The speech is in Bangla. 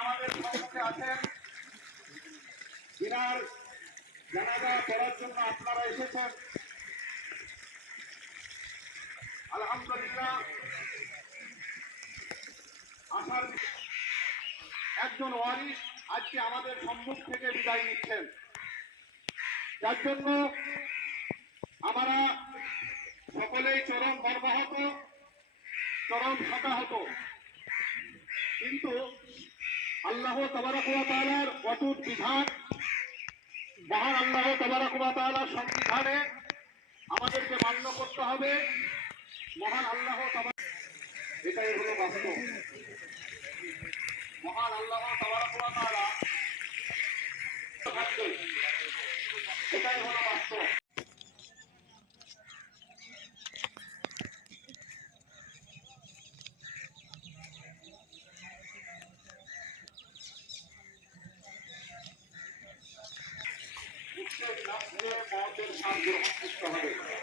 আমাদের সম্মুখে আছেন পড়ার জন্য আপনারা এসেছেন। আলহামদুলিল্লাহ। একজন ওয়ারিস আজকে আমাদের সম্মুখ থেকে বিদায় নিচ্ছেন। যার জন্য আমরা সকলেই চরম মর্মাহত চরম হতাহত। কিন্তু আল্লাহ তবরকুয়া তালার অটুট বিধান। মহান আল্লাহ তবরকুয়া তালার সংবিধানে আমাদেরকে মান্য করতে হবে। মহান আল্লাহ এটাই হলো বাস্তব। মহান আল্লাহ থাকবে। এটাই হলো বাস্তব। মতের করতে হবে।